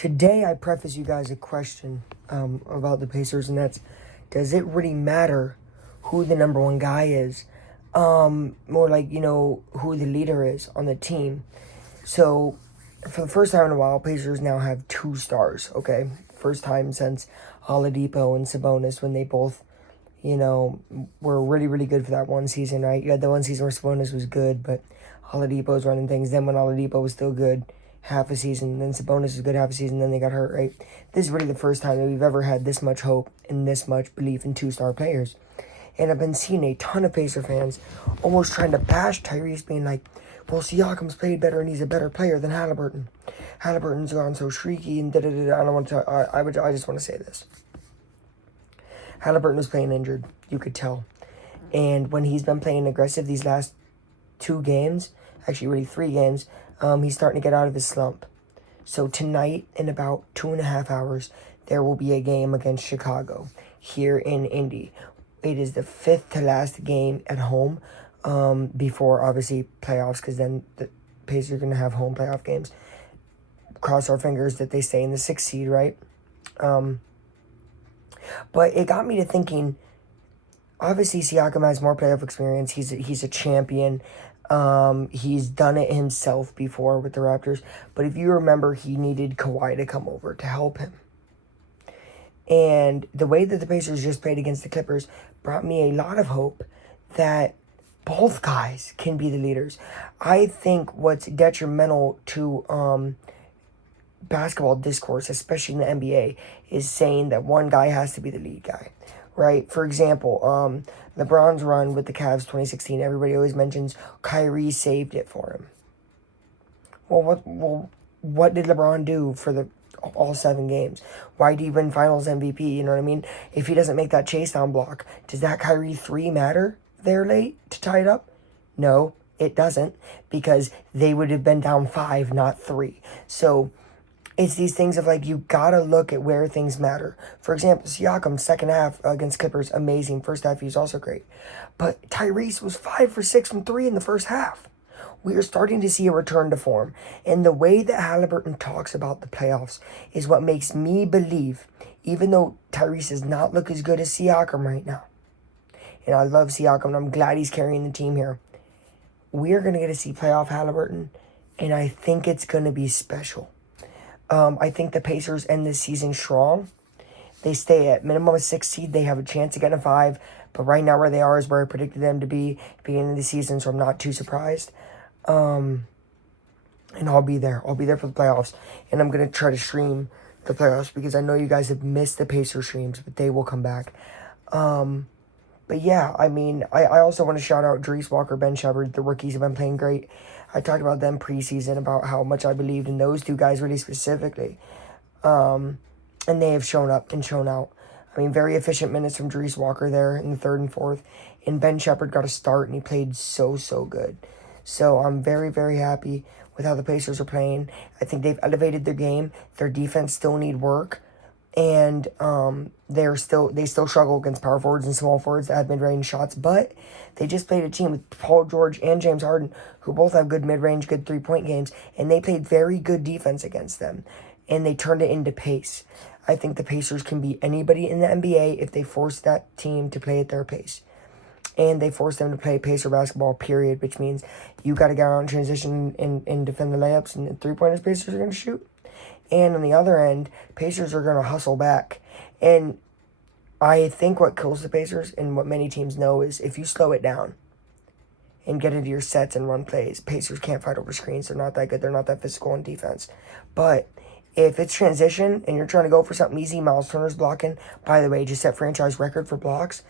Today, I preface you guys a question about the Pacers, and that's, does it really matter who the number one guy is? More like, who the leader is on the team. So, for the first time in a while, Pacers now have two stars, okay? First time since Oladipo and Sabonis, when they both, were really, really good for that one season, right? You had the one season where Sabonis was good, but Oladipo was running things. Then when Oladipo was still good, half a season, then Sabonis was good half a season, then they got hurt, right? This is really the first time that we've ever had this much hope and this much belief in two-star players. And I've been seeing a ton of Pacer fans almost trying to bash Tyrese, being like, well, Siakam's played better and he's a better player than Halliburton. Halliburton's gone so streaky and da-da-da-da. I don't want to, I just want to say this. Halliburton was playing injured, you could tell. And when he's been playing aggressive these last two games, actually really 3 games, he's starting to get out of his slump. So tonight, in about 2.5 hours, there will be a game against Chicago here in Indy. It is the 5th to last game at home before, obviously, playoffs, because then the Pacers are going to have home playoff games. Cross our fingers that they stay in the 6th seed, right? But it got me to thinking, obviously, Siakam has more playoff experience. He's a champion. He's done it himself before with the Raptors. But if you remember, he needed Kawhi to come over to help him. And the way that the Pacers just played against the Clippers brought me a lot of hope that both guys can be the leaders. I think what's detrimental to basketball discourse, especially in the NBA, is saying that one guy has to be the lead guy, right? For example, LeBron's run with the Cavs 2016, everybody always mentions Kyrie saved it for him. Well, what did LeBron do for all 7 games? Why did he win Finals MVP? You know what I mean? If he doesn't make that chase down block, does that Kyrie 3 matter there late to tie it up? No, it doesn't, because they would have been down 5, not 3. So it's these things of like, you gotta look at where things matter. For example, Siakam, second half against Clippers, amazing. First half, he was also great. But Tyrese was 5 for 6 from 3 in the first half. We are starting to see a return to form. And the way that Halliburton talks about the playoffs is what makes me believe, even though Tyrese does not look as good as Siakam right now, and I love Siakam, and I'm glad he's carrying the team here, we're going to get to see playoff Halliburton, and I think it's going to be special. I think the Pacers end this season strong. They stay at minimum a 6 seed. They have a chance to get a 5. But right now where they are is where I predicted them to be at the beginning of the season, so I'm not too surprised. And I'll be there. I'll be there for the playoffs. And I'm going to try to stream the playoffs because I know you guys have missed the Pacer streams, but they will come back. But yeah, I mean, I also want to shout out Jarace Walker, Ben Sheppard. The rookies have been playing great. I talked about them preseason, about how much I believed in those 2 guys really specifically. And they have shown up and shown out. I mean, very efficient minutes from Jarace Walker there in the 3rd and 4th. And Ben Sheppard got a start, and he played so good. So I'm very, very happy with how the Pacers are playing. I think they've elevated their game. Their defense still need work. And they still struggle against power forwards and small forwards that have mid-range shots. But they just played a team with Paul George and James Harden, who both have good mid-range, good 3-point games. And they played very good defense against them. And they turned it into pace. I think the Pacers can beat anybody in the NBA if they force that team to play at their pace. And they force them to play Pacer basketball, period, which means you got to get out in transition and defend the layups and the 3-pointers Pacers are going to shoot. And on the other end, Pacers are going to hustle back. And I think what kills the Pacers, and what many teams know, is if you slow it down and get into your sets and run plays, Pacers can't fight over screens. They're not that good. They're not that physical in defense. But if it's transition and you're trying to go for something easy, Miles Turner's blocking. By the way, just set franchise record for blocks.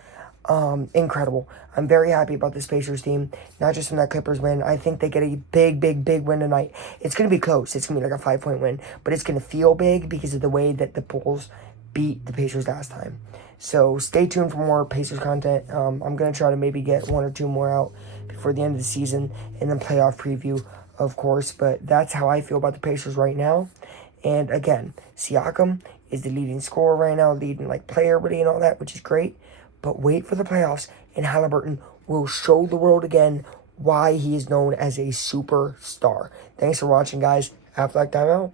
Incredible. I'm very happy about this Pacers team, not just from that Clippers win. I think they get a big win tonight. It's going to be close. It's going to be like a 5-point win, but it's going to feel big because of the way that the Bulls beat the Pacers last time. So stay tuned for more Pacers content. I'm going to try to maybe get 1 or 2 more out before the end of the season, and then playoff preview, of course. But that's how I feel about the Pacers right now. And again, Siakam is the leading scorer right now, leading like player really and all that, which is great. But wait for the playoffs, and Halliburton will show the world again why he is known as a superstar. Thanks for watching, guys. Aflac time out.